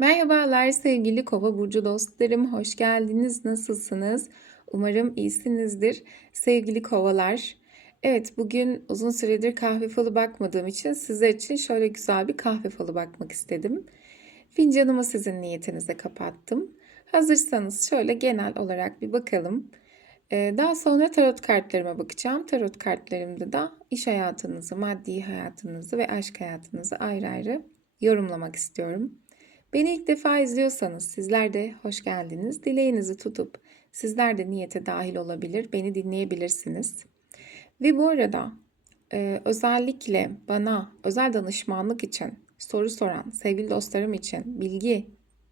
Merhabalar sevgili Kova burcu dostlarım, hoş geldiniz. Nasılsınız? Umarım iyisinizdir. Sevgili Kovalar, evet bugün uzun süredir kahve falı bakmadığım için sizler için şöyle güzel bir kahve falı bakmak istedim. Fincanımı sizin niyetinize kapattım. Hazırsanız şöyle genel olarak bir bakalım. Ee, daha sonra tarot kartlarıma bakacağım. Tarot kartlarımda da iş hayatınızı, maddi hayatınızı ve aşk hayatınızı ayrı ayrı yorumlamak istiyorum. Beni ilk defa izliyorsanız sizler de hoş geldiniz. Dileğinizi tutup sizler de niyete dahil olabilir, beni dinleyebilirsiniz. Ve bu arada e, özellikle bana özel danışmanlık için soru soran sevgili dostlarım için bilgi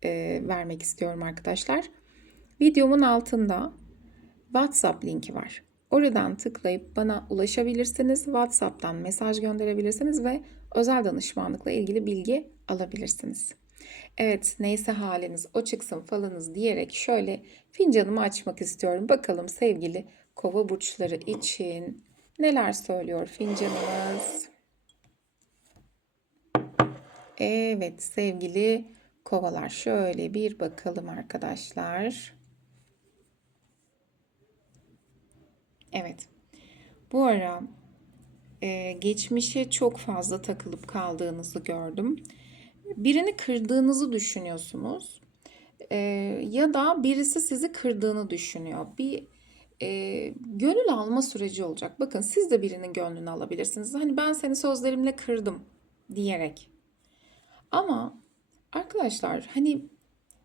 e, vermek istiyorum arkadaşlar. Videomun altında WhatsApp linki var. Oradan tıklayıp bana ulaşabilirsiniz. WhatsApp'tan mesaj gönderebilirsiniz ve özel danışmanlıkla ilgili bilgi alabilirsiniz. Evet neyse haliniz o çıksın falınız diyerek şöyle fincanımı açmak istiyorum. Bakalım sevgili kova burçları için neler söylüyor fincanımız. Evet sevgili kovalar şöyle bir bakalım arkadaşlar. Evet. Bu ara e, geçmişe çok fazla takılıp kaldığınızı gördüm. Birini kırdığınızı düşünüyorsunuz. E, ya da birisi sizi kırdığını düşünüyor. Bir e, gönül alma süreci olacak. Bakın siz de birinin gönlünü alabilirsiniz. Hani ben seni sözlerimle kırdım diyerek. Ama arkadaşlar hani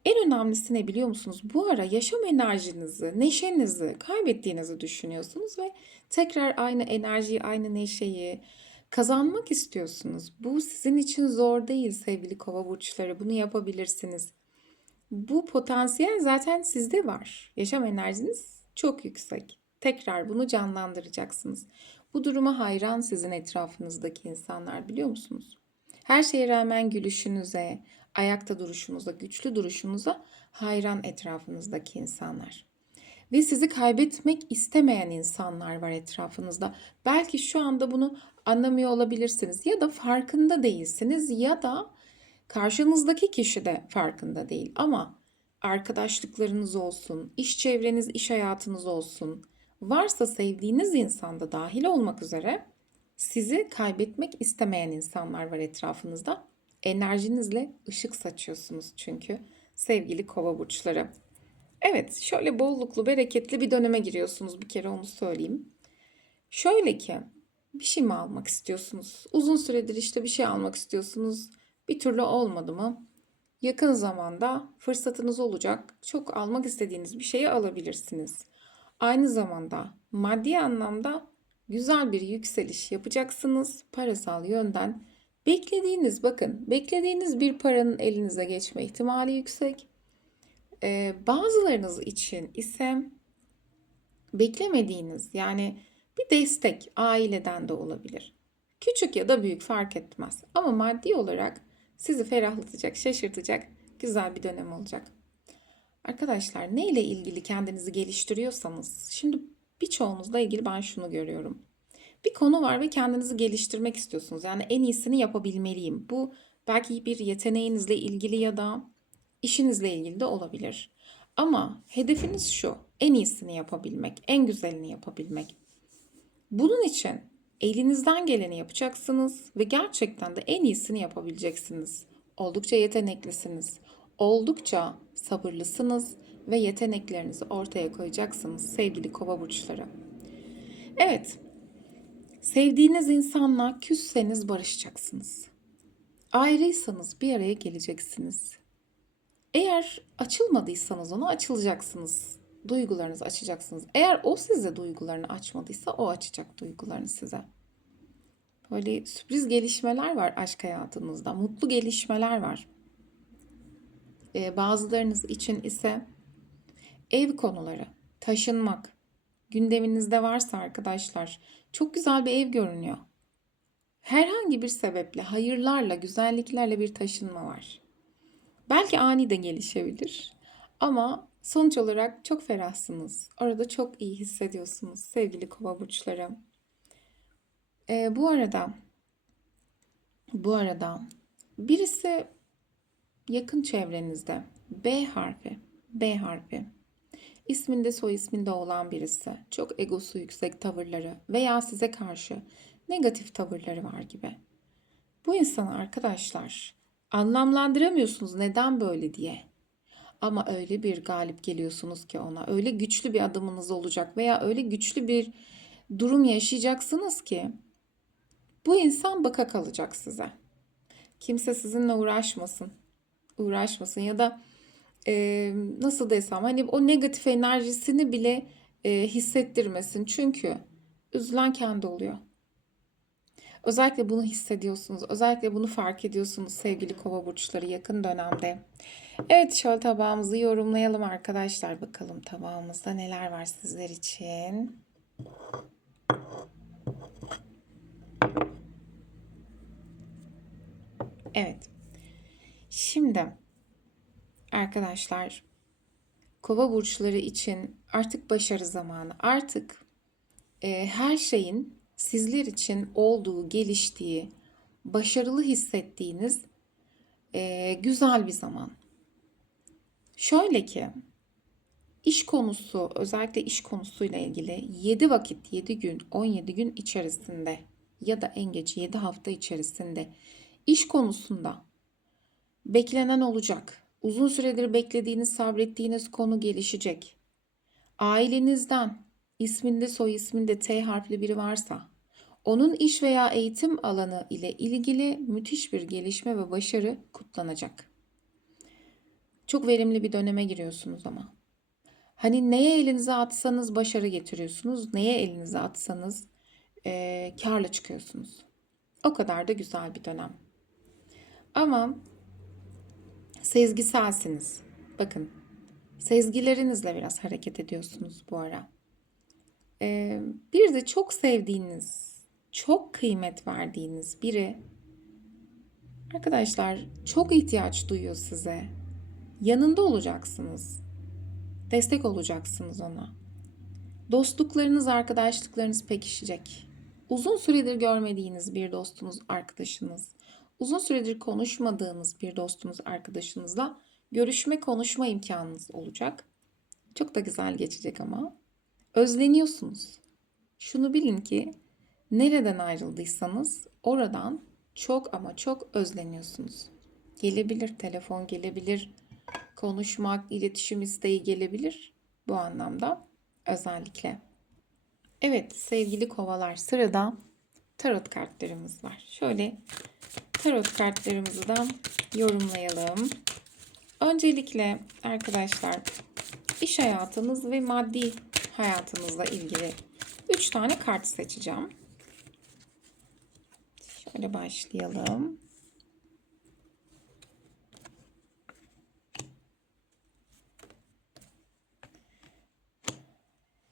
en önemlisi ne biliyor musunuz? Bu ara yaşam enerjinizi, neşenizi kaybettiğinizi düşünüyorsunuz ve tekrar aynı enerjiyi, aynı neşeyi kazanmak istiyorsunuz. Bu sizin için zor değil sevgili kova burçları. Bunu yapabilirsiniz. Bu potansiyel zaten sizde var. Yaşam enerjiniz çok yüksek. Tekrar bunu canlandıracaksınız. Bu duruma hayran sizin etrafınızdaki insanlar biliyor musunuz? Her şeye rağmen gülüşünüze, ayakta duruşunuza, güçlü duruşunuza hayran etrafınızdaki insanlar. Ve sizi kaybetmek istemeyen insanlar var etrafınızda. Belki şu anda bunu anlamıyor olabilirsiniz ya da farkında değilsiniz ya da karşınızdaki kişi de farkında değil ama arkadaşlıklarınız olsun, iş çevreniz, iş hayatınız olsun, varsa sevdiğiniz insanda dahil olmak üzere sizi kaybetmek istemeyen insanlar var etrafınızda. Enerjinizle ışık saçıyorsunuz çünkü sevgili kova burçları. Evet, şöyle bolluklu, bereketli bir döneme giriyorsunuz bir kere onu söyleyeyim. Şöyle ki bir şey mi almak istiyorsunuz? Uzun süredir işte bir şey almak istiyorsunuz. Bir türlü olmadı mı? Yakın zamanda fırsatınız olacak. Çok almak istediğiniz bir şeyi alabilirsiniz. Aynı zamanda maddi anlamda güzel bir yükseliş yapacaksınız. Parasal yönden beklediğiniz bakın beklediğiniz bir paranın elinize geçme ihtimali yüksek. Ee, bazılarınız için ise beklemediğiniz yani bir destek aileden de olabilir. Küçük ya da büyük fark etmez. Ama maddi olarak sizi ferahlatacak, şaşırtacak güzel bir dönem olacak. Arkadaşlar ne ile ilgili kendinizi geliştiriyorsanız şimdi birçoğunuzla ilgili ben şunu görüyorum. Bir konu var ve kendinizi geliştirmek istiyorsunuz. Yani en iyisini yapabilmeliyim. Bu belki bir yeteneğinizle ilgili ya da işinizle ilgili de olabilir. Ama hedefiniz şu. En iyisini yapabilmek, en güzelini yapabilmek. Bunun için elinizden geleni yapacaksınız ve gerçekten de en iyisini yapabileceksiniz. Oldukça yeteneklisiniz. Oldukça sabırlısınız ve yeteneklerinizi ortaya koyacaksınız sevgili kova burçları. Evet, sevdiğiniz insanla küsseniz barışacaksınız. Ayrıysanız bir araya geleceksiniz. Eğer açılmadıysanız ona açılacaksınız. Duygularınızı açacaksınız. Eğer o size duygularını açmadıysa o açacak duygularını size. Böyle sürpriz gelişmeler var aşk hayatınızda. Mutlu gelişmeler var. Ee, bazılarınız için ise ev konuları, taşınmak gündeminizde varsa arkadaşlar çok güzel bir ev görünüyor. Herhangi bir sebeple, hayırlarla, güzelliklerle bir taşınma var. Belki ani de gelişebilir. Ama sonuç olarak çok ferahsınız. Orada çok iyi hissediyorsunuz sevgili kova burçları. Ee, bu arada bu arada birisi yakın çevrenizde B harfi, B harfi, isminde soy isminde olan birisi, çok egosu yüksek tavırları veya size karşı negatif tavırları var gibi. Bu insanı arkadaşlar anlamlandıramıyorsunuz neden böyle diye. Ama öyle bir galip geliyorsunuz ki ona. Öyle güçlü bir adımınız olacak veya öyle güçlü bir durum yaşayacaksınız ki bu insan baka kalacak size. Kimse sizinle uğraşmasın. Uğraşmasın ya da e, nasıl desem hani o negatif enerjisini bile e, hissettirmesin. Çünkü üzülen kendi oluyor. Özellikle bunu hissediyorsunuz. Özellikle bunu fark ediyorsunuz sevgili kova burçları yakın dönemde. Evet şöyle tabağımızı yorumlayalım arkadaşlar. Bakalım tabağımızda neler var sizler için. Evet. Şimdi arkadaşlar kova burçları için artık başarı zamanı. Artık e, her şeyin sizler için olduğu, geliştiği, başarılı hissettiğiniz e, güzel bir zaman. Şöyle ki iş konusu özellikle iş konusuyla ilgili 7 vakit 7 gün 17 gün içerisinde ya da en geç 7 hafta içerisinde iş konusunda beklenen olacak. Uzun süredir beklediğiniz, sabrettiğiniz konu gelişecek. Ailenizden isminde soy isminde T harfli biri varsa onun iş veya eğitim alanı ile ilgili müthiş bir gelişme ve başarı kutlanacak. Çok verimli bir döneme giriyorsunuz ama. Hani neye elinize atsanız başarı getiriyorsunuz, neye elinize atsanız e, karla çıkıyorsunuz. O kadar da güzel bir dönem. Ama sezgiselsiniz. Bakın, sezgilerinizle biraz hareket ediyorsunuz bu ara. Ee, bir de çok sevdiğiniz, çok kıymet verdiğiniz biri arkadaşlar çok ihtiyaç duyuyor size. Yanında olacaksınız. Destek olacaksınız ona. Dostluklarınız, arkadaşlıklarınız pekişecek. Uzun süredir görmediğiniz bir dostunuz, arkadaşınız, uzun süredir konuşmadığınız bir dostunuz, arkadaşınızla görüşme, konuşma imkanınız olacak. Çok da güzel geçecek ama. Özleniyorsunuz. Şunu bilin ki nereden ayrıldıysanız oradan çok ama çok özleniyorsunuz. Gelebilir, telefon gelebilir, konuşmak, iletişim isteği gelebilir bu anlamda özellikle. Evet sevgili kovalar sırada tarot kartlarımız var. Şöyle tarot kartlarımızı da yorumlayalım. Öncelikle arkadaşlar iş hayatınız ve maddi hayatınızla ilgili 3 tane kart seçeceğim. Şöyle başlayalım.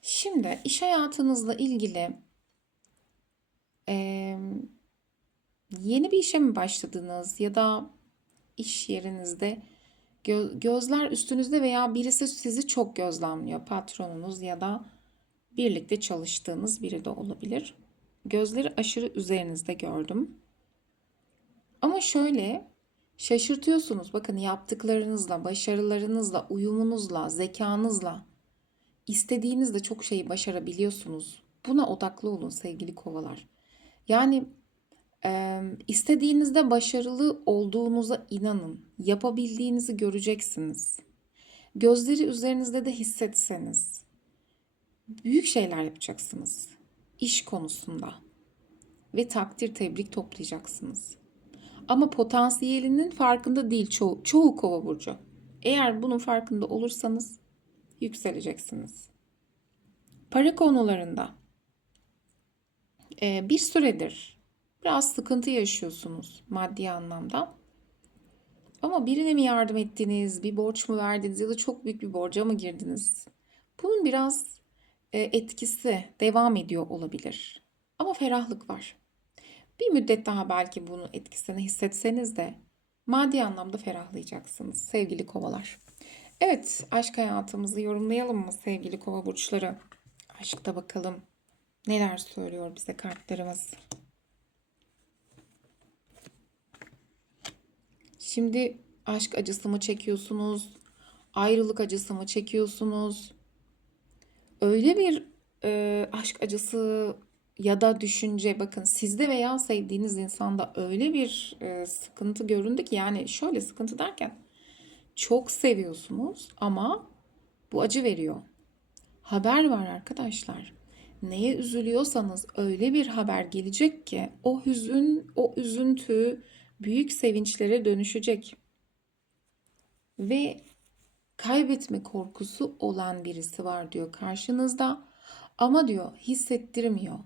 Şimdi iş hayatınızla ilgili e, yeni bir işe mi başladınız ya da iş yerinizde gö- gözler üstünüzde veya birisi sizi çok gözlemliyor. Patronunuz ya da birlikte çalıştığınız biri de olabilir. Gözleri aşırı üzerinizde gördüm. Ama şöyle şaşırtıyorsunuz. Bakın yaptıklarınızla, başarılarınızla, uyumunuzla, zekanızla istediğinizde çok şeyi başarabiliyorsunuz. Buna odaklı olun sevgili kovalar. Yani e, istediğinizde başarılı olduğunuza inanın. Yapabildiğinizi göreceksiniz. Gözleri üzerinizde de hissetseniz büyük şeyler yapacaksınız. İş konusunda ve takdir tebrik toplayacaksınız. Ama potansiyelinin farkında değil çoğu, çoğu kova burcu. Eğer bunun farkında olursanız yükseleceksiniz. Para konularında e, bir süredir biraz sıkıntı yaşıyorsunuz maddi anlamda. Ama birine mi yardım ettiniz, bir borç mu verdiniz ya da çok büyük bir borca mı girdiniz? Bunun biraz etkisi devam ediyor olabilir. Ama ferahlık var. Bir müddet daha belki bunun etkisini hissetseniz de maddi anlamda ferahlayacaksınız sevgili kovalar. Evet, aşk hayatımızı yorumlayalım mı sevgili kova burçları? Aşkta bakalım neler söylüyor bize kartlarımız. Şimdi aşk acısı mı çekiyorsunuz? Ayrılık acısı mı çekiyorsunuz? Öyle bir e, aşk acısı ya da düşünce bakın sizde veya sevdiğiniz insanda öyle bir e, sıkıntı göründü ki yani şöyle sıkıntı derken çok seviyorsunuz ama bu acı veriyor. Haber var arkadaşlar. Neye üzülüyorsanız öyle bir haber gelecek ki o hüzün, o üzüntü büyük sevinçlere dönüşecek. Ve kaybetme korkusu olan birisi var diyor karşınızda. Ama diyor hissettirmiyor.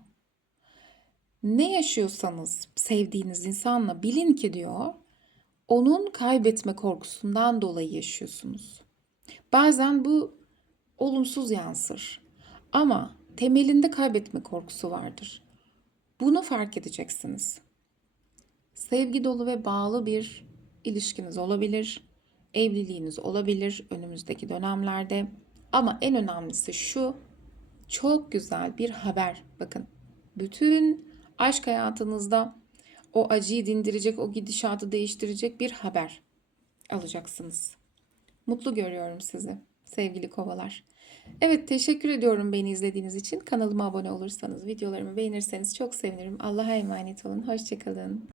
Ne yaşıyorsanız sevdiğiniz insanla bilin ki diyor onun kaybetme korkusundan dolayı yaşıyorsunuz. Bazen bu olumsuz yansır. Ama temelinde kaybetme korkusu vardır. Bunu fark edeceksiniz. Sevgi dolu ve bağlı bir ilişkiniz olabilir. Evliliğiniz olabilir önümüzdeki dönemlerde. Ama en önemlisi şu. Çok güzel bir haber. Bakın. Bütün aşk hayatınızda o acıyı dindirecek, o gidişatı değiştirecek bir haber alacaksınız. Mutlu görüyorum sizi sevgili kovalar. Evet teşekkür ediyorum beni izlediğiniz için. Kanalıma abone olursanız, videolarımı beğenirseniz çok sevinirim. Allah'a emanet olun. Hoşçakalın.